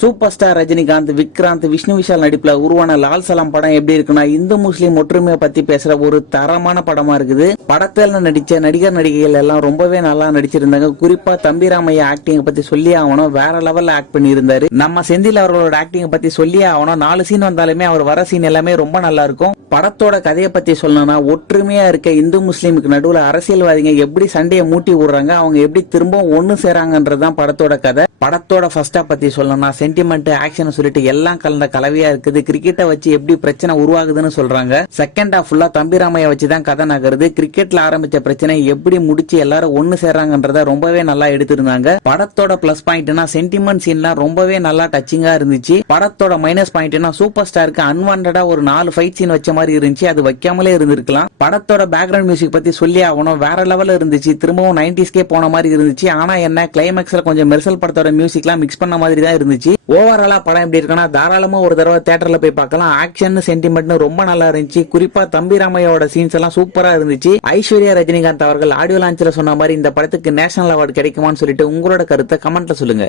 Super star Rajinikanth, Vikrant, Vishnu Vishal நடிப்புல உருவான லால் சலாம் படம் எப்படி இருக்குன்னா, இந்து முஸ்லீம் ஒற்றுமையை பத்தி பேசுற ஒரு தரமான படமா இருக்குது. படத்துல நடிச்ச நடிகர் நடிகைகள் எல்லாம் ரொம்பவே நல்லா நடிச்சிருந்தாங்க. குறிப்பா தம்பிராமையா ஆக்டிங் பத்தி சொல்லி ஆகணும், வேற லெவல்ல ஆக்ட் பண்ணி இருந்தாரு. நம்ம செந்தில் அவர்களோட ஆக்டிங் பத்தி சொல்லி ஆகணும். 4 சீன் வந்தாலுமே அவர் வர சீன் எல்லாமே ரொம்ப நல்லா இருக்கும். படத்தோட கதையை பத்தி சொல்லணும்னா, ஒற்றுமையா இருக்க இந்து முஸ்லீமுக்கு நடுவுல அரசியல்வாதிங்க எப்படி சண்டையை மூட்டி விடுறாங்க, அவங்க எப்படி திரும்பவும் ஒண்ணு சேராங்கன்றதுதான் படத்தோட கதை. படத்தோட ஃபர்ஸ்ட் ஹாஃப் பத்தி சொல்லணும்னா, சென்டிமெண்ட், ஆக்ஷன் சொல்லிட்டு எல்லாம் கலந்த கலவையா இருக்குது. கிரிக்கெட்டை வச்சு எப்படி பிரச்சனை உருவாகுதுன்னு சொல்றாங்க. செகண்ட் ஹாஃப் ஃபுல்லா தம்பிராமையா வச்சுதான் கதை நகருது. கிரிக்கெட்ல ஆரம்பிச்ச பிரச்சனை எப்படி முடிச்சு எல்லாரும் ஒண்ணு சேராங்கன்றத ரொம்பவே நல்லா எடுத்திருந்தாங்க. படத்தோட பிளஸ் பாயிண்ட்னா சென்டிமெண்ட் சீன்லாம் ரொம்பவே நல்லா டச்சிங்கா இருந்துச்சு. படத்தோட மைனஸ் பாயிண்ட்னா சூப்பர் ஸ்டாருக்கு அன்வான்டா ஒரு 4 ஃபைட் சீன் வச்ச மாதிரி இருந்துச்சு. அது வைக்காமலே இருந்திருக்கலாம். படத்தோட பேக்ரவுண்ட் மியூசிக் பத்தி சொல்லி ஆகணும், வேற லெவல்ல இருந்துச்சு. திரும்பவும் 90ஸ்கே போன மாதிரி இருந்துச்சு. ஆனா என்ன, கிளைமேக்ஸ்ல கொஞ்சம் மெர்சல் படத்தோட மியூசிக்லாம் மிக்ஸ் பண்ண மாதிரி தான் இருந்துச்சு. ஓவராலா படம் எப்படி இருக்குன்னா, தாராளமா ஒரு தடவை தியேட்டர்ல போய் பார்க்கலாம். ஆக்ஷன், சென்டிமெண்ட் ரொம்ப நல்லா இருந்துச்சு. குறிப்பா தம்பிராமையோட சீன்ஸ் எல்லாம் சூப்பரா இருந்துச்சு. ஐஸ்வர்யா ரஜினிகாந்த் அவர்கள் ஆடியோ லான்ச்ல சொன்ன மாதிரி இந்த படத்துக்கு நேஷனல் அவார்டு கிடைக்குமான்னு சொல்லிட்டு உங்களோட கருத்தை கமெண்ட்ல சொல்லுங்க.